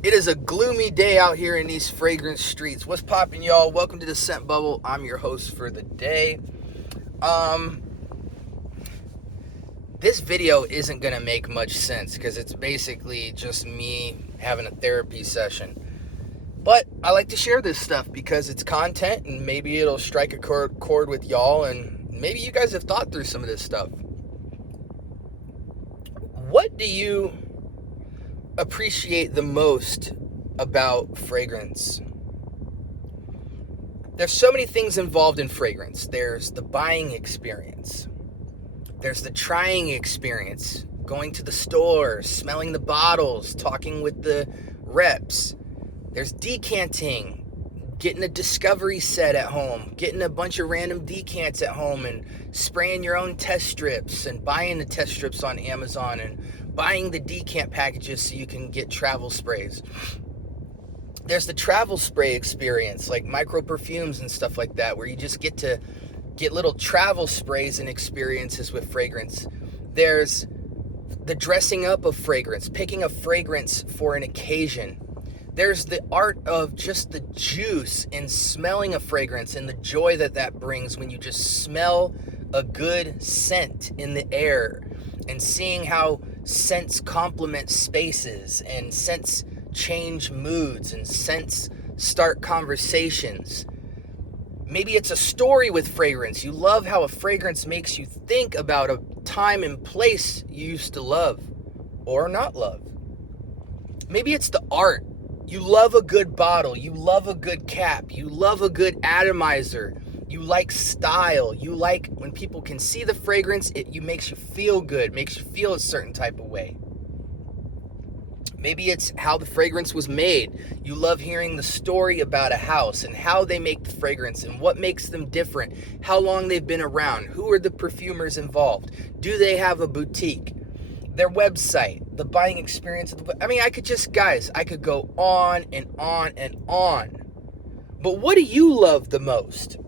It is a gloomy day out here in these fragrance streets. What's poppin', y'all? Welcome to the Scent Bubble. I'm your host for the day. This video isn't gonna make much sense because it's basically just me having a therapy session. But I like to share this stuff because it's content and maybe it'll strike a chord with y'all, and maybe you guys have thought through some of this stuff. What do you appreciate the most about fragrance? There's so many things involved in fragrance. There's the buying experience. There's the trying experience, going to the store, smelling the bottles, talking with the reps. There's decanting, getting a discovery set at home, getting a bunch of random decants at home and spraying your own test strips and buying the test strips on Amazon and buying the decant packages so you can get travel sprays. There's the travel spray experience, like micro perfumes and stuff like that, where you just get to get little travel sprays and experiences with fragrance. There's the dressing up of fragrance, picking a fragrance for an occasion. There's the art of just the juice in smelling a fragrance and the joy that brings when you just smell a good scent in the air, and seeing how scents complement spaces and scents change moods and scents start conversations. Maybe it's a story with fragrance. You love how a fragrance makes you think about a time and place you used to love or not love. Maybe it's the art. You love a good bottle. You love a good cap. You love a good atomizer. You like style. You like when people can see the fragrance, it makes you feel good, makes you feel a certain type of way. Maybe it's how the fragrance was made. You love hearing the story about a house and how they make the fragrance and what makes them different, how long they've been around, who are the perfumers involved, do they have a boutique, their website, the buying experience. I could go on and on and on. But what do you love the most?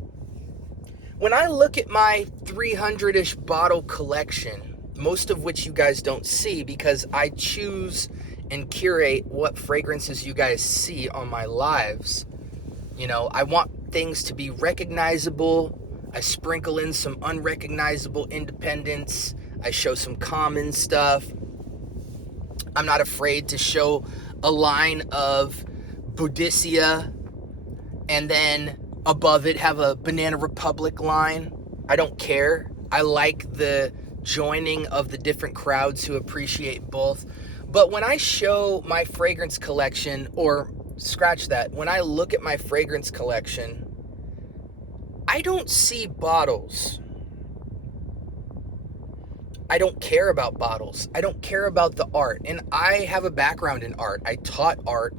When I look at my 300-ish bottle collection, most of which you guys don't see because I choose and curate what fragrances you guys see on my lives. You know, I want things to be recognizable. I sprinkle in some unrecognizable independence. I show some common stuff. I'm not afraid to show a line of Boudicca and then above it have a Banana Republic line. I don't care. I like the joining of the different crowds who appreciate both. But when I show my fragrance collection, or scratch that, when I look at my fragrance collection, I don't see bottles. I don't care about bottles. I don't care about the art. And I have a background in art. I taught art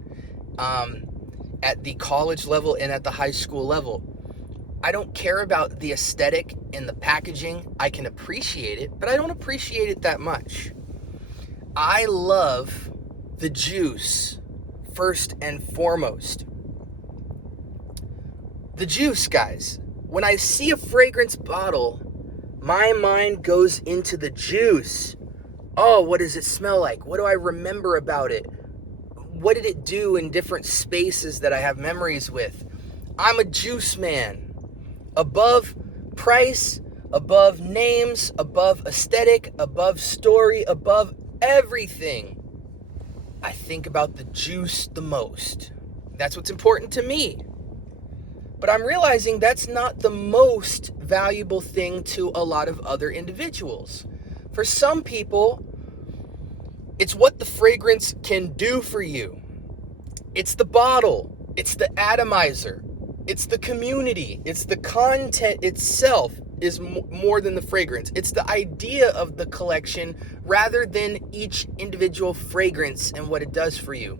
at the college level and at the high school level. I don't care about the aesthetic and the packaging. I can appreciate it, but I don't appreciate it that much. I love the juice first and foremost. The juice, guys. When I see a fragrance bottle, my mind goes into the juice. Oh, what does it smell like? What do I remember about it? What did it do in different spaces that I have memories with? I'm a juice man. Above price, above names, above aesthetic, above story, above everything, I think about the juice the most. That's what's important to me. But I'm realizing that's not the most valuable thing to a lot of other individuals. For some people, it's what the fragrance can do for you. It's the bottle. It's the atomizer. It's the community. It's the content itself is more than the fragrance. It's the idea of the collection rather than each individual fragrance and what it does for you.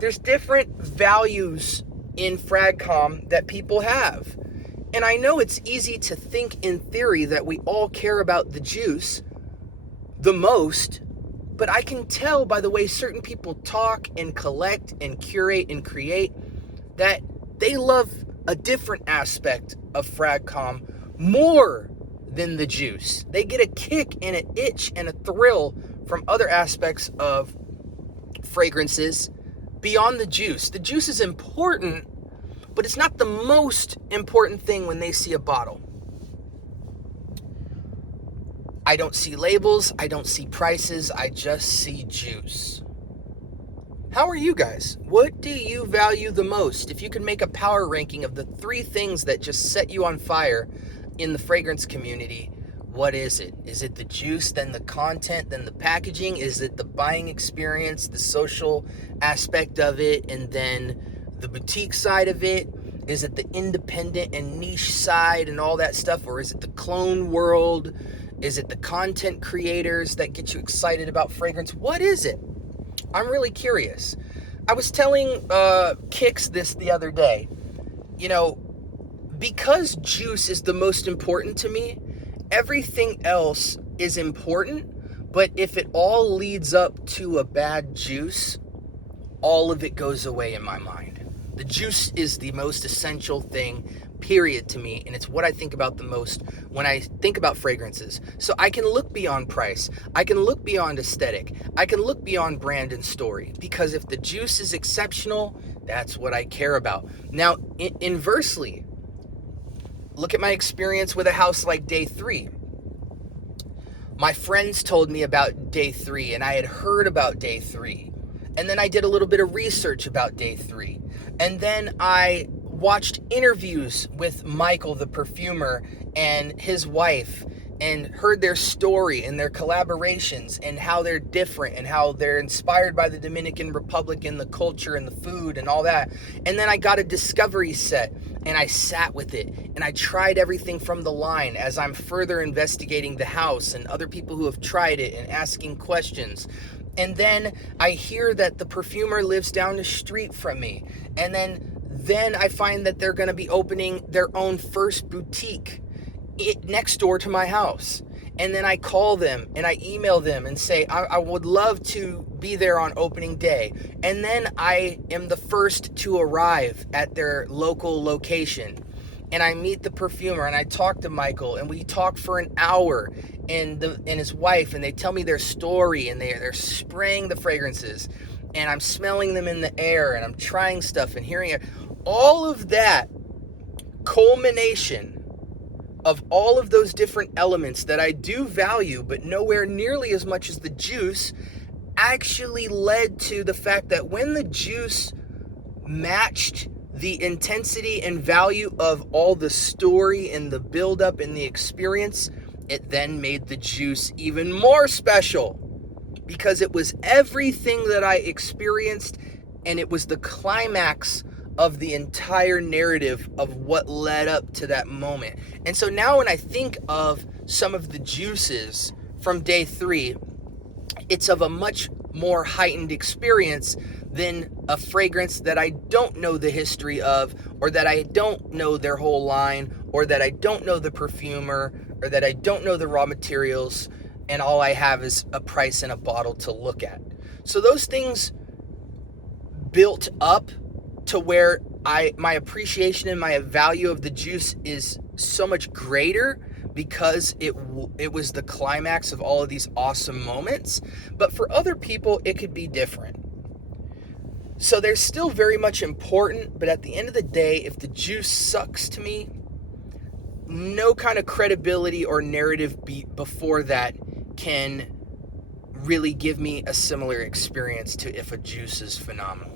There's different values in FragCom that people have. And I know it's easy to think in theory that we all care about the juice the most, but I can tell by the way certain people talk and collect and curate and create that they love a different aspect of FragCom more than the juice. They get a kick and an itch and a thrill from other aspects of fragrances beyond the juice. The juice is important, but it's not the most important thing when they see a bottle. I don't see labels, I don't see prices, I just see juice. How are you guys? What do you value the most? If you could make a power ranking of the 3 things that just set you on fire in the fragrance community, what is it? Is it the juice, then the content, then the packaging? Is it the buying experience, the social aspect of it, and then the boutique side of it? Is it the independent and niche side and all that stuff? Or is it the clone world? Is it the content creators that get you excited about fragrance? What is it? I'm really curious. I was telling Kix this the other day. You know, because juice is the most important to me, everything else is important, but if it all leads up to a bad juice, all of it goes away in my mind. The juice is the most essential thing, period, to me, and it's what I think about the most when I think about fragrances. So I can look beyond price, I can look beyond aesthetic, I can look beyond brand and story, because if the juice is exceptional, that's what I care about. Now, inversely, look at my experience with a house like Day 3. My friends told me about Day 3, and I had heard about Day 3. And then I did a little bit of research about Day 3. And then I watched interviews with Michael, the perfumer, and his wife, and heard their story and their collaborations and how they're different and how they're inspired by the Dominican Republic and the culture and the food and all that. And then I got a discovery set and I sat with it and I tried everything from the line as I'm further investigating the house and other people who have tried it and asking questions. And then I hear that the perfumer lives down the street from me. And then I find that they're going to be opening their own first boutique next door to my house. And then I call them and I email them and say, I would love to be there on opening day. And then I am the first to arrive at their local location. And I meet the perfumer and I talk to Michael and we talk for an hour and his wife, and they tell me their story and they're spraying the fragrances and I'm smelling them in the air and I'm trying stuff and hearing it. All of that culmination of all of those different elements that I do value, but nowhere nearly as much as the juice, actually led to the fact that when the juice matched the intensity and value of all the story and the buildup and the experience, it then made the juice even more special because it was everything that I experienced and it was the climax of the entire narrative of what led up to that moment. And so now when I think of some of the juices from Day 3, it's of a much more heightened experience than a fragrance that I don't know the history of, or that I don't know their whole line, or that I don't know the perfumer, or that I don't know the raw materials, and all I have is a price and a bottle to look at. So those things built up to where my appreciation and my value of the juice is so much greater because it was the climax of all of these awesome moments. But for other people, it could be different. So they're still very much important, but at the end of the day, if the juice sucks to me, no kind of credibility or narrative beat before that can really give me a similar experience to if a juice is phenomenal.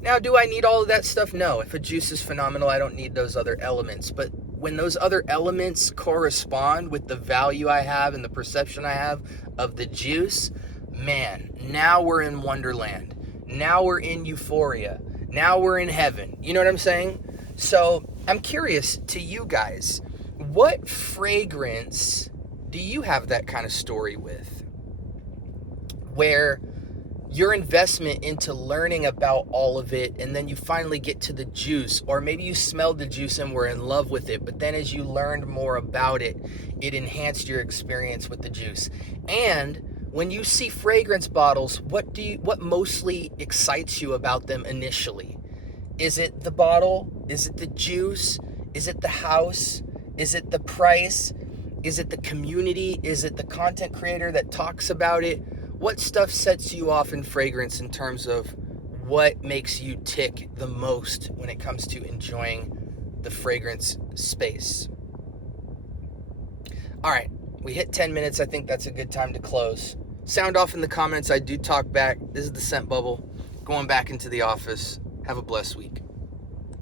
Now, do I need all of that stuff? No. If a juice is phenomenal, I don't need those other elements. But when those other elements correspond with the value I have and the perception I have of the juice, man, now we're in Wonderland. Now we're in euphoria. Now we're in heaven. You know what I'm saying? So I'm curious to you guys, what fragrance do you have that kind of story with? Where your investment into learning about all of it, and then you finally get to the juice, or maybe you smelled the juice and were in love with it, but then as you learned more about it, it enhanced your experience with the juice. And when you see fragrance bottles, what mostly excites you about them initially? Is it the bottle? Is it the juice? Is it the house? Is it the price? Is it the community? Is it the content creator that talks about it? What stuff sets you off in fragrance in terms of what makes you tick the most when it comes to enjoying the fragrance space. All right, we hit 10 minutes. I think that's a good time to close. Sound off in the comments. I do talk back. This is the scent bubble. Going back into the office. Have a blessed week.